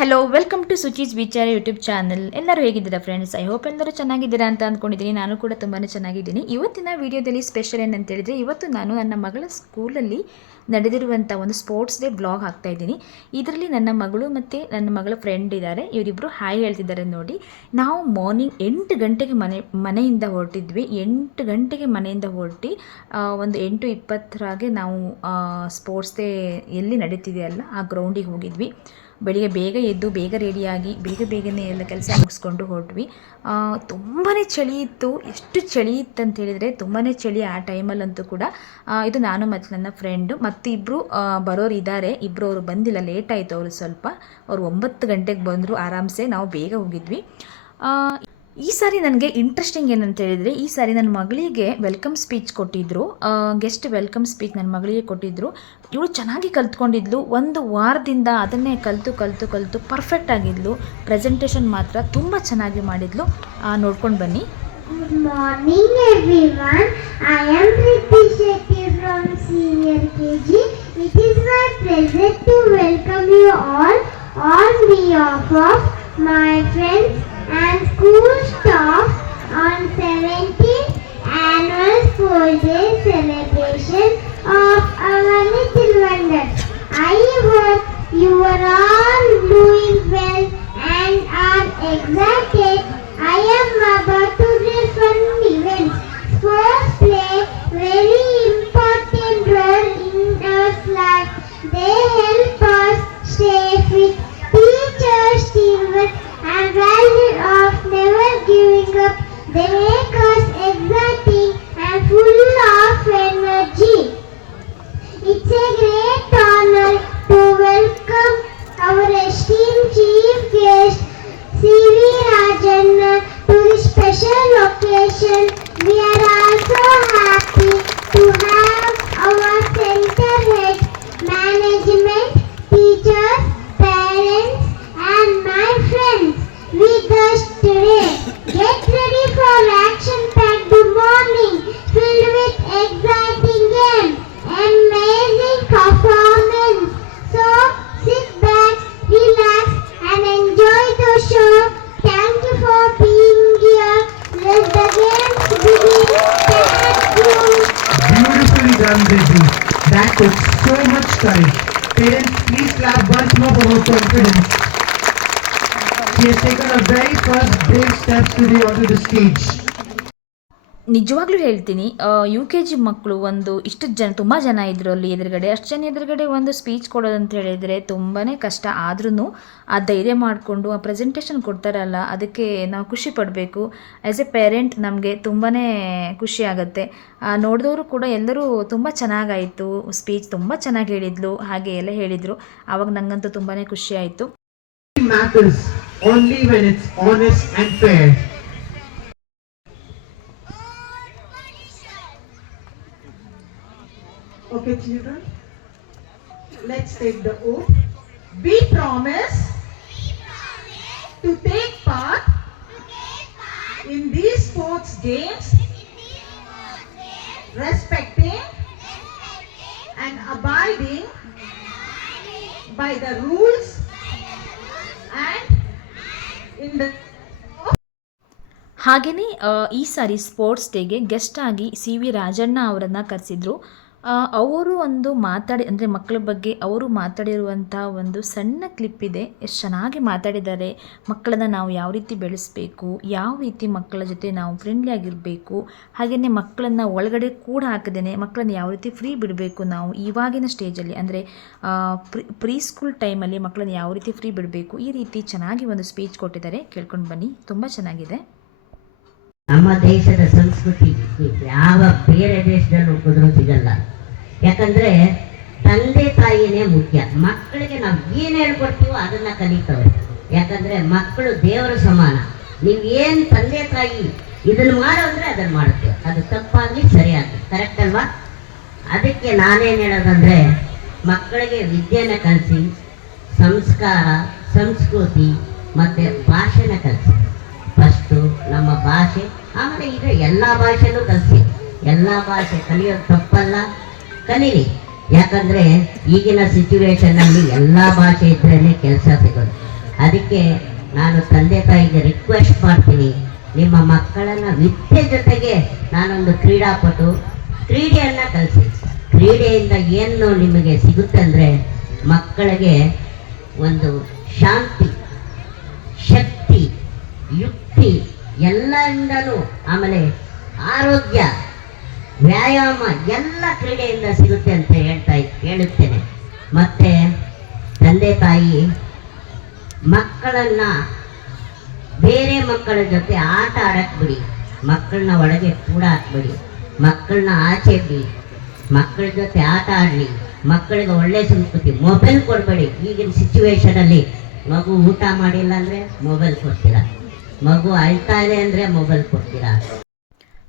Hello welcome to ಸುಚೀಸ್ ವಿಚಾರ YouTube channel. ಎಲ್ಲರೂ ಹೇಗಿದ್ದೀರಾ ಫ್ರೆಂಡ್ಸ್? ಐ ಹೋಪ್ ಎಲ್ಲರೂ ಚೆನ್ನಾಗಿದ್ದೀರಾ ಅಂತ ಅಂದ್ಕೊಂಡಿದ್ದೀನಿ. ನಾನು ಕೂಡ ತುಂಬಾ ಚೆನ್ನಾಗಿದ್ದೀನಿ. ಇವತ್ತಿನ ವಿಡಿಯೋದಲ್ಲಿ ಸ್ಪೆಷಲ್ ಏನಂತ ಹೇಳಿದರೆ, ಇವತ್ತು ನಾನು ನನ್ನ ಮಗಳ ಸ್ಕೂಲಲ್ಲಿ ನಡೆದಿರುವಂಥ ಒಂದು ಸ್ಪೋರ್ಟ್ಸ್ ಡೇ ಬ್ಲಾಗ್ ಹಾಕ್ತಾ ಇದ್ದೀನಿ. ಇದರಲ್ಲಿ ನನ್ನ ಮಗಳು ಮತ್ತು ನನ್ನ ಮಗಳ ಫ್ರೆಂಡ್ ಇದ್ದಾರೆ. ಇವರಿಬ್ಬರು ಹಾಯ್ ಹೇಳ್ತಿದ್ದಾರೆ ನೋಡಿ. ನಾವು ಮಾರ್ನಿಂಗ್ 8 ಗಂಟೆಗೆ ಮನೆಯಿಂದ ಹೊರಟಿದ್ವಿ. 8 ಗಂಟೆಗೆ ಮನೆಯಿಂದ ಹೊರಟಿ ಒಂದು 8:20 ನಾವು ಸ್ಪೋರ್ಟ್ಸ್ ಡೇ ಎಲ್ಲಿ ನಡೀತಿದೆಯಲ್ಲ ಆ ಗ್ರೌಂಡಿಗೆ ಹೋಗಿದ್ವಿ. ಬೆಳಿಗ್ಗೆ ಬೇಗ ಎದ್ದು ಬೇಗ ರೆಡಿಯಾಗಿ ಬೇಗನೆ ಎಲ್ಲ ಕೆಲಸ ಮುಗಿಸ್ಕೊಂಡು ಹೊರಟ್ವಿ. ತುಂಬಾ ಚಳಿ ಇತ್ತು. ಎಷ್ಟು ಚಳಿ ಇತ್ತು ಅಂತ ಹೇಳಿದರೆ ತುಂಬಾ ಚಳಿ ಆ ಟೈಮಲ್ಲಂತೂ ಕೂಡ. ಇದು ನಾನು ಮತ್ತು ನನ್ನ ಫ್ರೆಂಡು ಮತ್ತು ಇಬ್ಬರು ಬರೋರು ಇದ್ದಾರೆ. ಇಬ್ಬರು ಅವರು ಬಂದಿಲ್ಲ, ಲೇಟ್ ಆಯಿತು. ಅವರು ಸ್ವಲ್ಪ ಅವರು 9 ಗಂಟೆಗೆ ಬಂದರು. ಆರಾಮ್ಸೆ ನಾವು ಬೇಗ ಹೋಗಿದ್ವಿ. ಈ ಸಾರಿ ನನಗೆ ಇಂಟ್ರೆಸ್ಟಿಂಗ್ ಏನಂತ ಹೇಳಿದರೆ, ಈ ಸಾರಿ ನನ್ನ ಮಗಳಿಗೆ ವೆಲ್ಕಮ್ ಸ್ಪೀಚ್ ಕೊಟ್ಟಿದ್ದರು. ಗೆಸ್ಟ್ ವೆಲ್ಕಮ್ ಸ್ಪೀಚ್ ನನ್ನ ಮಗಳಿಗೆ ಕೊಟ್ಟಿದ್ದರು. ಇವಳು ಚೆನ್ನಾಗಿ ಕಲ್ತ್ಕೊಂಡಿದ್ಲು. ಒಂದು ವಾರದಿಂದ ಅದನ್ನೇ ಕಲಿತು ಪರ್ಫೆಕ್ಟ್ ಆಗಿದ್ಲು. ಪ್ರೆಸೆಂಟೇಷನ್ ಮಾತ್ರ ತುಂಬ ಚೆನ್ನಾಗಿ ಮಾಡಿದ್ಲು. ನೋಡ್ಕೊಂಡು ಬನ್ನಿ. Good morning everyone. I am Riddhi Shetty from Senior KG. It is my pleasure to welcome you all on behalf of my friends and school staff on 17th annual Sports Day celebration of our little wonders. I hope you are all doing well and are excited. I am about to give fun events. Sports play very important role in our life. They help us stay fit, teach us teamwork and value of never giving up. They make us exciting and full of energy. It's a great honor to welcome our esteemed chief guest C.V. Rajanna to this special occasion. We are also happy to have our center head, management, teachers, parents and my friends with us today. Get ready for action-packed morning filled with exciting games, amazing performance. So sit back, relax and enjoy the show. Thank you for being here. Let the games begin. Thank you. Beautifully done, Riddhi. That took so much time. Parents, please clap once more for her confidence. She has taken her very first brave steps today onto the stage. ನಿಜವಾಗ್ಲೂ ಹೇಳ್ತೀನಿ, UKG ಮಕ್ಕಳು ತುಂಬ ಜನ ಇದ್ದರು ಅಲ್ಲಿ ಎದುರುಗಡೆ. ಅಷ್ಟು ಜನ ಎದುರುಗಡೆ ಒಂದು ಸ್ಪೀಚ್ ಕೊಡೋದಂತ ಹೇಳಿದರೆ ತುಂಬಾ ಕಷ್ಟ. ಆದ್ರೂ ಆ ಧೈರ್ಯ ಮಾಡಿಕೊಂಡು ಆ ಪ್ರೆಸೆಂಟೇಷನ್ ಕೊಡ್ತಾರಲ್ಲ, ಅದಕ್ಕೆ ನಾವು ಖುಷಿ ಪಡಬೇಕು. ಆ್ಯಸ್ ಎ ಪೇರೆಂಟ್ ನಮಗೆ ತುಂಬಾ ಖುಷಿ ಆಗುತ್ತೆ. ನೋಡಿದವರು ಕೂಡ ಎಲ್ಲರೂ ತುಂಬ ಚೆನ್ನಾಗಾಯಿತು, ಸ್ಪೀಚ್ ತುಂಬ ಚೆನ್ನಾಗಿ ಹೇಳಿದ್ಲು ಹಾಗೆ ಎಲ್ಲ ಹೇಳಿದರು. ಆವಾಗ ನನಗಂತೂ ತುಂಬಾ ಖುಷಿ ಆಯಿತು. Matters only when it's honest and fair. Okay, children, let's take the oath. We promise to take part in these sports games, respecting and abiding by the rules and in the ಹಾಗೆಯೇ ಈ ಸಾರಿ sports ಡೇಗೆ guest ಆಗಿ C.V. Rajanna ಅವರನ್ನು ಕರೆಸಿದ್ರು. ಅವರು ಅಂದರೆ ಮಕ್ಕಳ ಬಗ್ಗೆ ಅವರು ಮಾತಾಡಿರುವಂಥ ಒಂದು ಸಣ್ಣ ಕ್ಲಿಪ್ ಇದೆ. ಎಷ್ಟು ಚೆನ್ನಾಗಿ ಮಾತಾಡಿದ್ದಾರೆ. ಮಕ್ಕಳನ್ನು ನಾವು ಯಾವ ರೀತಿ ಬೆಳೆಸಬೇಕು, ಯಾವ ರೀತಿ ಮಕ್ಕಳ ಜೊತೆ ನಾವು ಫ್ರೆಂಡ್ಲಿ ಆಗಿರಬೇಕು, ಹಾಗೆಯೇ ಮಕ್ಕಳನ್ನು ಒಳಗಡೆ ಕೂಡ ಹಾಕದೇನೆ ಮಕ್ಕಳನ್ನು ಯಾವ ರೀತಿ ಫ್ರೀ ಬಿಡಬೇಕು, ನಾವು ಇವಾಗಿನ ಸ್ಟೇಜಲ್ಲಿ ಅಂದರೆ ಪ್ರೀ ಸ್ಕೂಲ್ ಟೈಮಲ್ಲಿ ಮಕ್ಕಳನ್ನು ಯಾವ ರೀತಿ ಫ್ರೀ ಬಿಡಬೇಕು, ಈ ರೀತಿ ಚೆನ್ನಾಗಿ ಒಂದು ಸ್ಪೀಚ್ ಕೊಟ್ಟಿದ್ದಾರೆ. ಕೇಳ್ಕೊಂಡು ಬನ್ನಿ, ತುಂಬ ಚೆನ್ನಾಗಿದೆ. ನಮ್ಮ ದೇಶದ ಸಂಸ್ಕೃತಿ ಯಾವ ಬೇರೆ ದೇಶದಲ್ಲಿ ಹೋಗಿದ್ರೂ ಸಿಗಲ್ಲ. ಯಾಕಂದ್ರೆ ತಂದೆ ತಾಯಿನೇ ಮುಖ್ಯ. ಮಕ್ಕಳಿಗೆ ನಾವು ಏನು ಹೇಳ್ಕೊಡ್ತೀವೋ ಅದನ್ನ ಕಲಿತವ್ರೆ. ಯಾಕಂದ್ರೆ ಮಕ್ಕಳು ದೇವರ ಸಮಾನ. ನೀವು ಏನು ತಂದೆ ತಾಯಿ ಇದನ್ನು ಮಾಡೋ ಅಂದ್ರೆ ಅದನ್ನು ಮಾಡುತ್ತೆ. ಅದು ತಪ್ಪಾಗ್ಲಿ ಸರಿಯಾಗಲಿ, ಕರೆಕ್ಟ್ ಅಲ್ವಾ? ಅದಕ್ಕೆ ನಾನೇನು ಹೇಳೋದಂದ್ರೆ, ಮಕ್ಕಳಿಗೆ ವಿದ್ಯೆನ ಕಲಿಸಿ, ಸಂಸ್ಕಾರ, ಸಂಸ್ಕೃತಿ ಮತ್ತೆ ಭಾಷೆನ ಕಲಿಸಿ. ಫಸ್ಟು ನಮ್ಮ ಭಾಷೆ, ಆಮೇಲೆ ಈಗ ಎಲ್ಲ ಭಾಷೆನೂ ಕಲಿಸಿ. ಎಲ್ಲ ಭಾಷೆ ಕಲಿಯೋದು ತಪ್ಪಲ್ಲ, ಕಲೀರಿ. ಯಾಕಂದ್ರೆ ಈಗಿನ ಸಿಚುವೇಶನ್ ಅಲ್ಲಿ ಎಲ್ಲ ಭಾಷೆ ಇದ್ರೇನೆ ಕೆಲಸ ಸಿಗೋದು. ಅದಕ್ಕೆ ನಾನು ತಂದೆ ತಾಯಿಗೆ ರಿಕ್ವೆಸ್ಟ್ ಮಾಡ್ತೀನಿ, ನಿಮ್ಮ ಮಕ್ಕಳನ್ನು ವಿದ್ಯೆ ಜೊತೆಗೆ ನಾನೊಂದು ಕ್ರೀಡಾಪಟು, ಕ್ರೀಡೆಯನ್ನು ಕಲಿಸಿ. ಕ್ರೀಡೆಯಿಂದ ಏನು ನಿಮಗೆ ಸಿಗುತ್ತೆ ಅಂದರೆ ಮಕ್ಕಳಿಗೆ ಒಂದು ಶಾಂತಿ, ಶಕ್ತಿ, ಯುಕ್ತಿ ಎಲ್ಲರಿಂದಲೂ, ಆಮೇಲೆ ಆರೋಗ್ಯ, ವ್ಯಾಯಾಮ ಎಲ್ಲ ಕ್ರೀಡೆಯಿಂದ ಸಿಗುತ್ತೆ ಅಂತ ಹೇಳುತ್ತೇನೆ. ಮತ್ತು ತಂದೆ ತಾಯಿ ಮಕ್ಕಳನ್ನು ಬೇರೆ ಮಕ್ಕಳ ಜೊತೆ ಆಟ ಆಡಕ್ಕೆ ಬಿಡಿ, ಮಕ್ಕಳನ್ನ ಒಳಗೆ ಕೂಡ ಹಾಕ್ಬಿಡಿ, ಮಕ್ಕಳನ್ನ ಆಚೆ ಬಿಡಿ, ಮಕ್ಕಳ ಜೊತೆ ಆಟ ಆಡಲಿ, ಮಕ್ಕಳಿಗೆ ಒಳ್ಳೆ ಸಂಸ್ಕೃತಿ. ಮೊಬೈಲ್ ಕೊಡಬೇಡಿ. ಈಗಿನ ಸಿಚುವೇಶನಲ್ಲಿ ಮಗು ಊಟ ಮಾಡಿಲ್ಲ ಅಂದರೆ ಮೊಬೈಲ್ ಕೊಡ್ತೀರಾ, ಮಗು ಅಳ್ತಾ ಇದೆ ಅಂದರೆ ಮೊಬೈಲ್ ಕೊಡ್ತೀರಾ.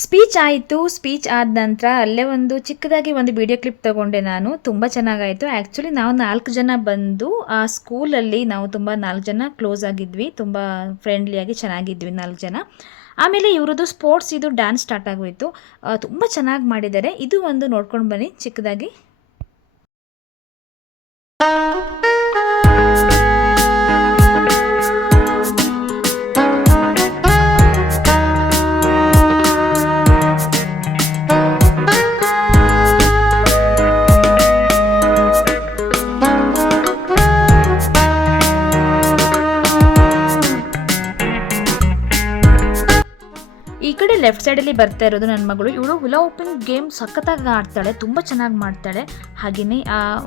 ಸ್ಪೀಚ್ ಆಯಿತು. ಸ್ಪೀಚ್ ಆದ ನಂತರ ಅಲ್ಲೇ ಒಂದು ಚಿಕ್ಕದಾಗಿ ಒಂದು ವಿಡಿಯೋ ಕ್ಲಿಪ್ ತೊಗೊಂಡೆ ನಾನು. ತುಂಬ ಚೆನ್ನಾಗಾಯಿತು. ಆ್ಯಕ್ಚುಲಿ ನಾವು 4 ಜನ ಬಂದು ಆ ಸ್ಕೂಲಲ್ಲಿ ನಾವು ತುಂಬ 4 ಜನ ಕ್ಲೋಸ್ ಆಗಿದ್ವಿ, ತುಂಬ ಫ್ರೆಂಡ್ಲಿಯಾಗಿ ಚೆನ್ನಾಗಿದ್ವಿ 4 ಜನ. ಆಮೇಲೆ ಇವ್ರದ್ದು ಸ್ಪೋರ್ಟ್ಸ್ ಇದು ಡ್ಯಾನ್ಸ್ ಸ್ಟಾರ್ಟ್ ಆಗೋಯಿತು. ತುಂಬ ಚೆನ್ನಾಗಿ ಮಾಡಿದ್ದಾರೆ. ಇದು ಒಂದು ನೋಡ್ಕೊಂಡು ಬನ್ನಿ ಚಿಕ್ಕದಾಗಿ. ಈ ಕಡೆ ಲೆಫ್ಟ್ ಸೈಡಲ್ಲಿ ಬರ್ತಾ ಇರೋದು ನನ್ನ ಮಗಳು. ಇವಳು ಹುಲಾ ಹೂಪಿಂಗ್ ಗೇಮ್ ಸಖತ್ತಾಗಿ ಆಡ್ತಾಳೆ, ತುಂಬ ಚೆನ್ನಾಗಿ ಮಾಡ್ತಾಳೆ. ಹಾಗೆಯೇ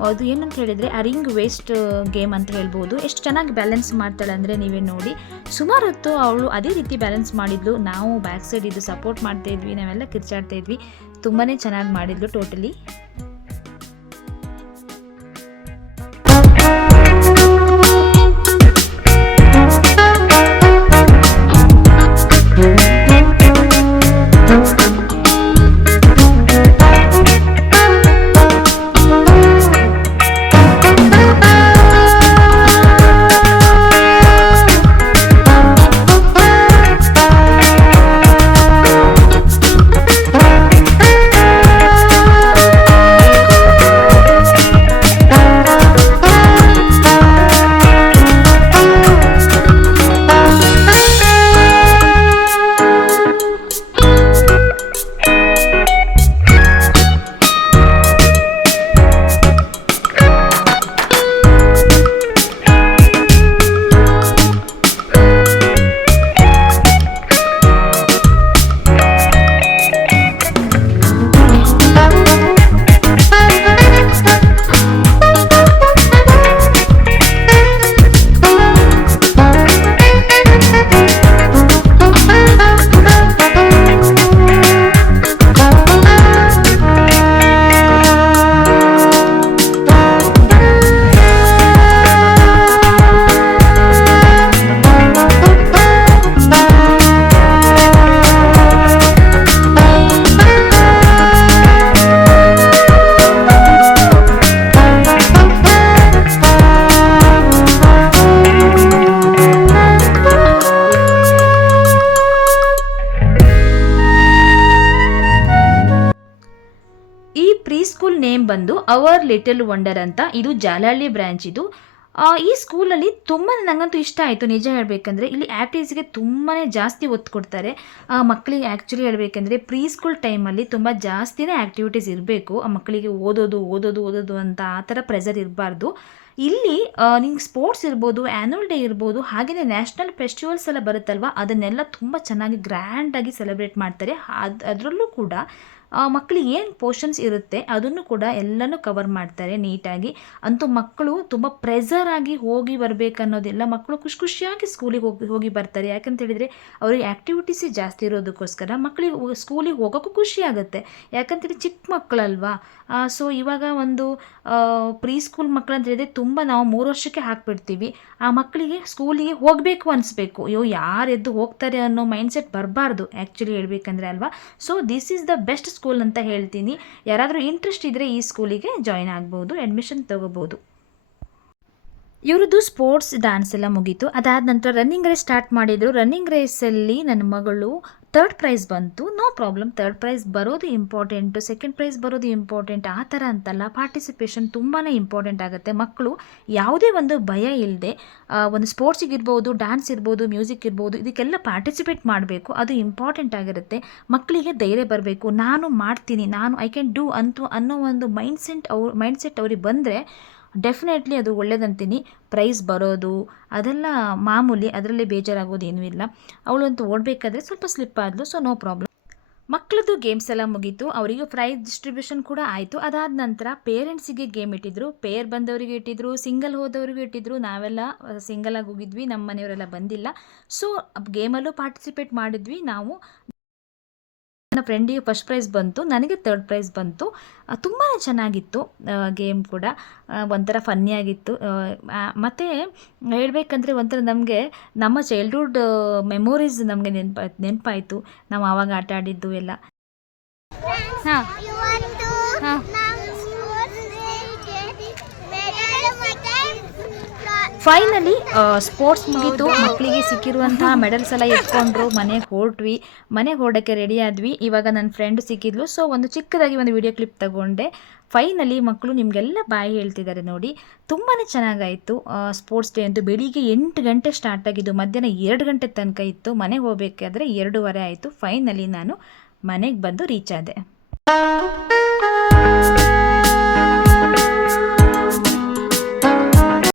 ಅದು ಏನಂತ ಹೇಳಿದರೆ ಆ ರಿಂಗ್ ವೇಸ್ಟ್ ಗೇಮ್ ಅಂತ ಹೇಳ್ಬೋದು. ಎಷ್ಟು ಚೆನ್ನಾಗಿ ಬ್ಯಾಲೆನ್ಸ್ ಮಾಡ್ತಾಳೆ ಅಂದರೆ ನೀವೇ ನೋಡಿ. ಸುಮಾರು ಹೊತ್ತು ಅವಳು ಅದೇ ರೀತಿ ಬ್ಯಾಲೆನ್ಸ್ ಮಾಡಿದ್ಲು. ನಾವು ಬ್ಯಾಕ್ ಸೈಡ್ ಇದು ಸಪೋರ್ಟ್ ಮಾಡ್ತಾಯಿದ್ವಿ, ನಾವೆಲ್ಲ ಕಿರ್ಚಾಡ್ತಾಯಿದ್ವಿ. ತುಂಬಾ ಚೆನ್ನಾಗಿ ಮಾಡಿದ್ಲು ಟೋಟಲಿ. ನೇಮ್ ಬಂದು ಅವರ್ ಲಿಟಲ್ ವಂಡರ್ ಅಂತ. ಇದು ಜಾಲಹಳ್ಳಿ ಬ್ರಾಂಚ್. ಇದು ಈ ಸ್ಕೂಲಲ್ಲಿ ತುಂಬ ನನಗಂತೂ ಇಷ್ಟ ಆಯಿತು ನಿಜ ಹೇಳಬೇಕಂದ್ರೆ. ಇಲ್ಲಿ ಆ್ಯಕ್ಟಿವಿಟೀಸ್ಗೆ ತುಂಬಾ ಜಾಸ್ತಿ ಒತ್ತು ಕೊಡ್ತಾರೆ. ಮಕ್ಕಳಿಗೆ ಆ್ಯಕ್ಚುಲಿ ಹೇಳಬೇಕಂದ್ರೆ ಪ್ರೀ ಸ್ಕೂಲ್ ಟೈಮಲ್ಲಿ ತುಂಬ ಜಾಸ್ತಿನೇ ಆ್ಯಕ್ಟಿವಿಟೀಸ್ ಇರಬೇಕು. ಆ ಮಕ್ಕಳಿಗೆ ಓದೋದು ಅಂತ ಆ ಥರ ಪ್ರೆಷರ್ ಇರಬಾರ್ದು. ಇಲ್ಲಿ ನಿಂಗೆ ಸ್ಪೋರ್ಟ್ಸ್ ಇರ್ಬೋದು, ಆ್ಯನ್ಯುವಲ್ ಡೇ ಇರ್ಬೋದು, ಹಾಗೆಯೇ ನ್ಯಾಷನಲ್ ಫೆಸ್ಟಿವಲ್ಸ್ ಎಲ್ಲ ಬರುತ್ತಲ್ವ, ಅದನ್ನೆಲ್ಲ ತುಂಬ ಚೆನ್ನಾಗಿ ಗ್ರ್ಯಾಂಡಾಗಿ ಸೆಲೆಬ್ರೇಟ್ ಮಾಡ್ತಾರೆ. ಅದರಲ್ಲೂ ಕೂಡ ಮಕ್ಕಳಿಗೆ ಏನು ಪೋರ್ಷನ್ಸ್ ಇರುತ್ತೆ ಅದನ್ನು ಕೂಡ ಎಲ್ಲನೂ ಕವರ್ ಮಾಡ್ತಾರೆ ನೀಟಾಗಿ. ಅಂತೂ ಮಕ್ಕಳು ತುಂಬ ಪ್ರೆಸರ್ ಆಗಿ ಹೋಗಿ ಬರಬೇಕನ್ನೋದೆಲ್ಲ, ಮಕ್ಕಳು ಖುಷಿಯಾಗಿ ಸ್ಕೂಲಿಗೆ ಹೋಗಿ ಬರ್ತಾರೆ. ಯಾಕಂತ ಹೇಳಿದರೆ ಅವ್ರಿಗೆ ಆ್ಯಕ್ಟಿವಿಟೀಸೇ ಜಾಸ್ತಿ ಇರೋದಕ್ಕೋಸ್ಕರ ಮಕ್ಕಳಿಗೆ ಸ್ಕೂಲಿಗೆ ಹೋಗೋಕ್ಕೂ ಖುಷಿ ಆಗುತ್ತೆ. ಯಾಕಂತೇಳಿ ಚಿಕ್ಕ ಮಕ್ಕಳಲ್ವಾ. ಸೊ ಇವಾಗ ಒಂದು ಪ್ರೀ ಸ್ಕೂಲ್ ಮಕ್ಕಳು ಅಂತ ಹೇಳಿದರೆ ತುಂಬ ನಾವು 3 ವರ್ಷಕ್ಕೆ ಹಾಕ್ಬಿಡ್ತೀವಿ. ಆ ಮಕ್ಕಳಿಗೆ ಸ್ಕೂಲಿಗೆ ಹೋಗಬೇಕು ಅನಿಸ್ಬೇಕು. ಅಯ್ಯೋ ಯಾರು ಎದ್ದು ಹೋಗ್ತಾರೆ ಅನ್ನೋ ಮೈಂಡ್ಸೆಟ್ ಬರಬಾರ್ದು ಆ್ಯಕ್ಚುಲಿ ಹೇಳ್ಬೇಕಂದ್ರೆ ಅಲ್ವಾ. So this is the best school ಅಂತ ಹೇಳ್ತೀನಿ. ಯಾರಾದರೂ ಇಂಟ್ರೆಸ್ಟ್ ಇದ್ದರೆ ಈ ಸ್ಕೂಲಿಗೆ ಜಾಯ್ನ್ ಆಗ್ಬೋದು, ಅಡ್ಮಿಷನ್ ತೊಗೋಬೋದು. ಇವ್ರದ್ದು ಸ್ಪೋರ್ಟ್ಸ್ ಡ್ಯಾನ್ಸ್ ಎಲ್ಲ ಮುಗೀತು. ಅದಾದ ನಂತರ ರನ್ನಿಂಗ್ ರೇಸ್ ಸ್ಟಾರ್ಟ್ ಮಾಡಿದರು. ರನ್ನಿಂಗ್ ರೇಸಲ್ಲಿ ನನ್ನ ಮಗಳು ಥರ್ಡ್ ಪ್ರೈಸ್ ಬಂತು, ನೋ ಪ್ರಾಬ್ಲಮ್. ಥರ್ಡ್ ಪ್ರೈಸ್ ಬರೋದು ಇಂಪಾರ್ಟೆಂಟು, ಸೆಕೆಂಡ್ ಪ್ರೈಸ್ ಬರೋದು ಇಂಪಾರ್ಟೆಂಟ್, ಆ ಥರ ಅಂತಲ್ಲ. ಪಾರ್ಟಿಸಿಪೇಷನ್ ತುಂಬಾ ಇಂಪಾರ್ಟೆಂಟ್ ಆಗುತ್ತೆ. ಮಕ್ಕಳು ಯಾವುದೇ ಒಂದು ಭಯ ಇಲ್ಲದೆ ಒಂದು ಸ್ಪೋರ್ಟ್ಸಿಗೆ ಇರ್ಬೋದು, ಡ್ಯಾನ್ಸ್ ಇರ್ಬೋದು, ಮ್ಯೂಸಿಕ್ ಇರ್ಬೋದು, ಇದಕ್ಕೆಲ್ಲ ಪಾರ್ಟಿಸಿಪೇಟ್ ಮಾಡಬೇಕು. ಅದು ಇಂಪಾರ್ಟೆಂಟ್ ಆಗಿರುತ್ತೆ. ಮಕ್ಕಳಿಗೆ ಧೈರ್ಯ ಬರಬೇಕು, ನಾನು ಮಾಡ್ತೀನಿ, ಐ ಕ್ಯಾನ್ ಡೂ ಅನ್ನೋ ಒಂದು ಮೈಂಡ್ಸೆಟ್ ಅವ್ರಿಗೆ ಬಂದರೆ ಡೆಫಿನೆಟ್ಲಿ ಅದು ಒಳ್ಳೇದಂತೀನಿ. ಪ್ರೈಸ್ ಬರೋದು ಅದೆಲ್ಲ ಮಾಮೂಲಿ, ಅದರಲ್ಲಿ ಬೇಜಾರಾಗೋದೇನೂ ಇಲ್ಲ. ಅವಳಂತೂ ಓಡಬೇಕಾದ್ರೆ ಸ್ವಲ್ಪ ಸ್ಲಿಪ್ ಆದಳು, ಸೊ ನೋ ಪ್ರಾಬ್ಲಮ್. ಮಕ್ಕಳದ್ದು ಗೇಮ್ಸ್ ಎಲ್ಲ ಮುಗೀತು, ಅವರಿಗೆ ಪ್ರೈಸ್ ಡಿಸ್ಟ್ರಿಬ್ಯೂಷನ್ ಕೂಡ ಆಯಿತು. ಅದಾದ ನಂತರ ಪೇರೆಂಟ್ಸಿಗೆ ಗೇಮ್ ಇಟ್ಟಿದ್ರು. ಪೇರ್ ಬಂದವರಿಗೆ ಇಟ್ಟಿದ್ರು, ಸಿಂಗಲ್ ಹೋದವರಿಗೆ ಇಟ್ಟಿದ್ರು. ನಾವೆಲ್ಲ ಸಿಂಗಲಾಗಿ ಹೋಗಿದ್ವಿ, ನಮ್ಮ ಮನೆಯವರೆಲ್ಲ ಬಂದಿಲ್ಲ. ಸೊ ಗೇಮಲ್ಲೂ ಪಾರ್ಟಿಸಿಪೇಟ್ ಮಾಡಿದ್ವಿ ನಾವು. ನನ್ನ ಫ್ರೆಂಡಿಗೆ ಫಸ್ಟ್ ಪ್ರೈಸ್ ಬಂತು, ನನಗೆ ಥರ್ಡ್ ಪ್ರೈಸ್ ಬಂತು. ತುಂಬಾ ಚೆನ್ನಾಗಿತ್ತು ಗೇಮ್ ಕೂಡ, ಒಂಥರ ಫನ್ನಿಯಾಗಿತ್ತು. ಮತ್ತು ಹೇಳಬೇಕಂದ್ರೆ ಒಂಥರ ನಮಗೆ ನಮ್ಮ ಚೈಲ್ಡ್ಹುಡ್ ಮೆಮೊರೀಸ್ ನಮಗೆ ನೆನಪಾಯಿತು, ನಾವು ಆವಾಗ ಆಟ ಆಡಿದ್ದು ಎಲ್ಲ. ಹಾಂ ಹಾಂ ಫೈನಲಿ ಸ್ಪೋರ್ಟ್ಸ್ ಮುಗೀತು. ಮಕ್ಕಳಿಗೆ ಸಿಕ್ಕಿರುವಂತಹ ಮೆಡಲ್ಸ್ ಎಲ್ಲ ಎತ್ಕೊಂಡ್ರು, ಮನೆಗೆ ಹೊರಡೋಕ್ಕೆ ರೆಡಿ ಆದ್ವಿ. ಇವಾಗ ನನ್ನ ಫ್ರೆಂಡ್ ಸಿಕ್ಕಿದ್ಲು, ಸೊ ಒಂದು ಚಿಕ್ಕದಾಗಿ ಒಂದು ವಿಡಿಯೋ ಕ್ಲಿಪ್ ತಗೊಂಡೆ. ಫೈನಲಿ ಮಕ್ಕಳು ನಿಮಗೆಲ್ಲ ಬಾಯಿ ಹೇಳ್ತಿದ್ದಾರೆ ನೋಡಿ, ತುಂಬಾ ಚೆನ್ನಾಗಾಯಿತು. ಸ್ಪೋರ್ಟ್ಸ್ ಡೇ ಅಂತೂ ಬೆಳಿಗ್ಗೆ 8 ಗಂಟೆ ಸ್ಟಾರ್ಟ್ ಆಗಿದ್ದು, ಮಧ್ಯಾಹ್ನ 2 ಗಂಟೆ ತನಕ ಇತ್ತು. ಮನೆಗೆ ಹೋಗಬೇಕಾದ್ರೆ 2:15 ಆಯಿತು. ಫೈನಲಿ ನಾನು ಮನೆಗೆ ಬಂದು ರೀಚ್ ಆದೆ.